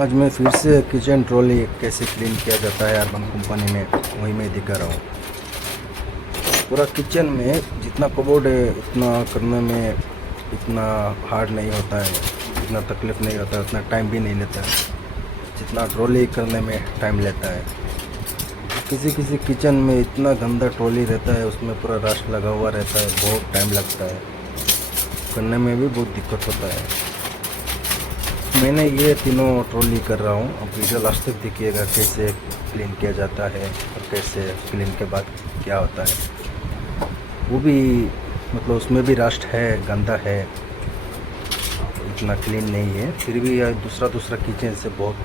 आज मैं फिर से किचन ट्रॉली कैसे क्लीन किया जाता है अर्बन कंपनी में वही मैं दिखा रहा हूँ। पूरा किचन में जितना कबोर्ड है उतना करने में इतना हार्ड नहीं होता है, इतना तकलीफ़ नहीं होता है, उतना टाइम भी नहीं लेता है जितना ट्रॉली करने में टाइम लेता है। किसी किसी किचन में इतना गंदा ट्रॉली रहता है, उसमें पूरा रस्ट लगा हुआ रहता है, बहुत टाइम लगता है, करने में भी बहुत दिक्कत होता है। मैंने ये तीनों ट्रॉली कर रहा हूँ। अब वीडियो लास्ट तक देखिएगा कैसे क्लीन किया जाता है और कैसे क्लीन के बाद क्या होता है। वो भी मतलब उसमें भी रस्ट है, गंदा है, इतना क्लीन नहीं है, फिर भी यह दूसरा किचन से बहुत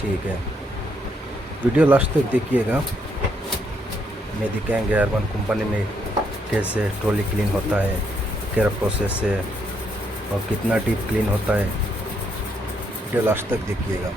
ठीक है। वीडियो लास्ट तक देखिएगा, मैं दिखाएंगे अर्बन कंपनी में कैसे ट्रॉली क्लीन होता है, क्या प्रोसेस है और कितना डीप क्लीन होता है। वीडियो लास्ट तक देखिएगा।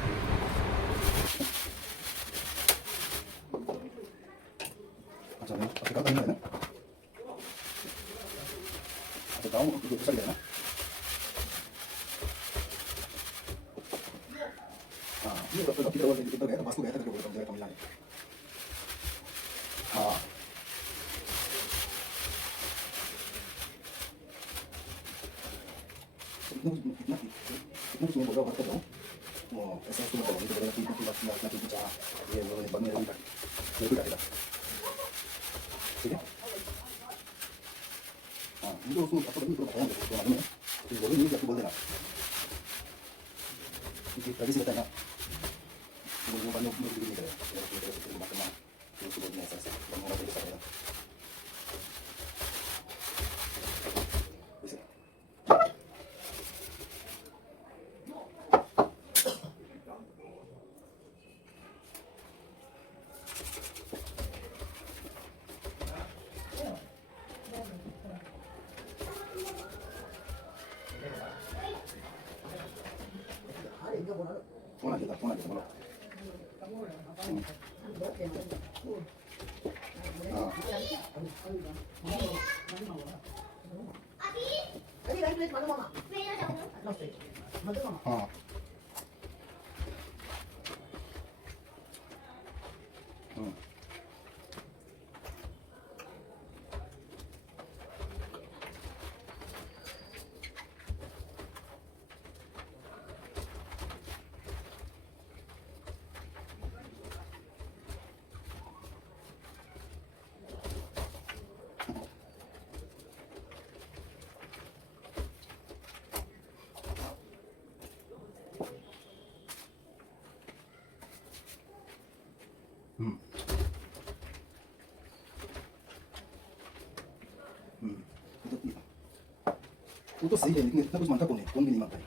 वो तो सही है, लेकिन इतना कुछ मानता कौन है? कौन भी नहीं मानता है।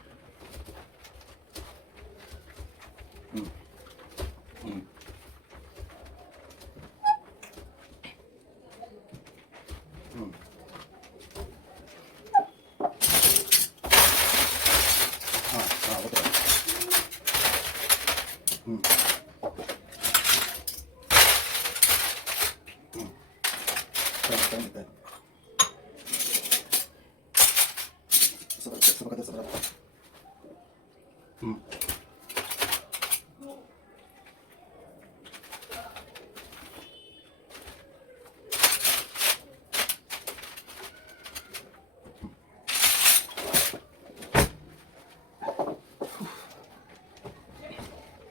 हाँ हाँ, वो तो है। टाइम लगता है। सब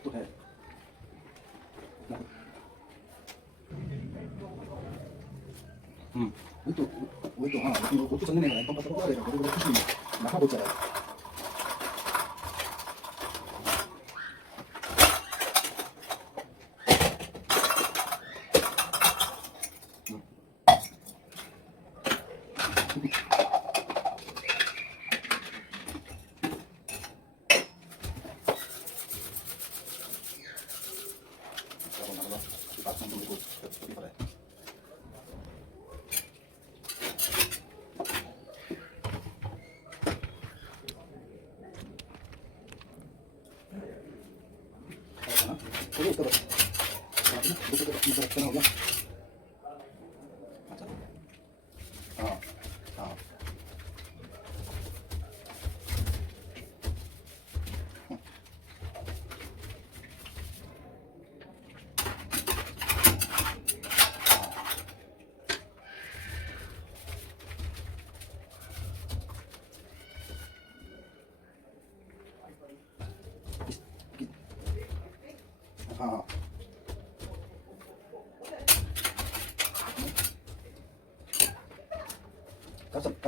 तो है। वही तो हाँ, लेकिन वो तो चलने नहीं रहा है, एकदम पता रहेगा, कुछ नहीं है, नफा बहुत ज़्यादा है। चलो उसका बस दूसरा अच्छा हो गया। अच्छा हाँ हाँ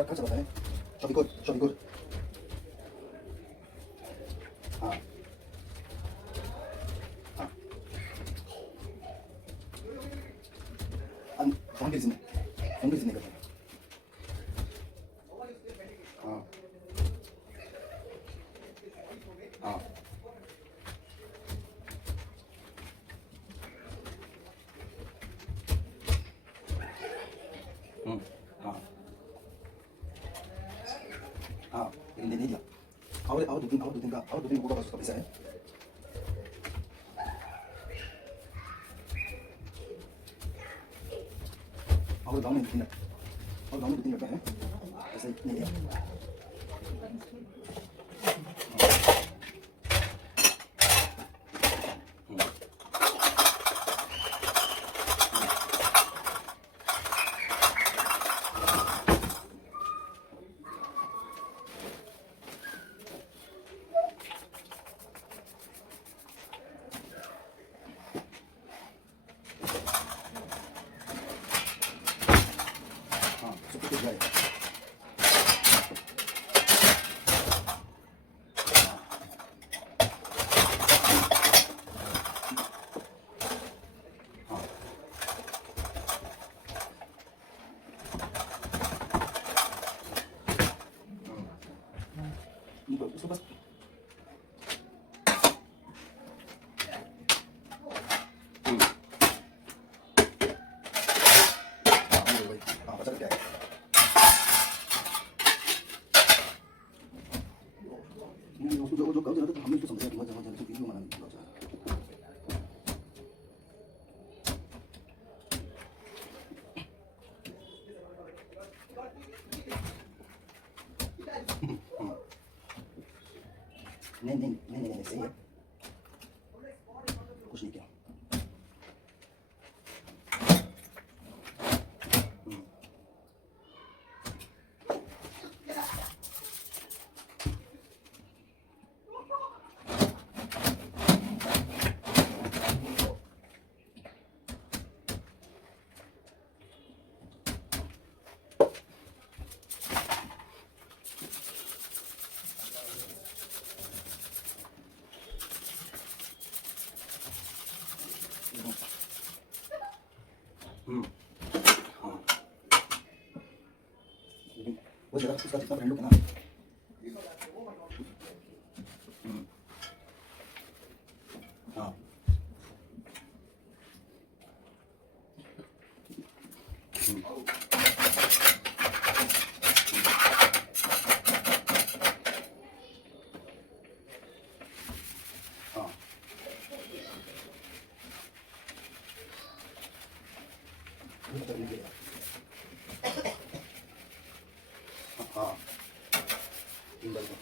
कट चलाता है शॉपिंग गुड हाँ हाँ फोन भी नहीं करता हाँ हाँ हाँ हाँ लेकिन नहीं दिया और दो दिन का होगा बस उसका पैसा है और गाँव में 2 दिन लगता है ऐसे नहीं दिया हाँ सब कुछ जाए उसको बस हाँ बचा क्या है उसको जो कल तो हमने उसको समझाया कि मजा वीडियो बनाने की बात नहीं सही है कुछ नहीं किया वो जरा उसका जितना फ्रेंड है ना हाँ हाँ हाँ टिंबल को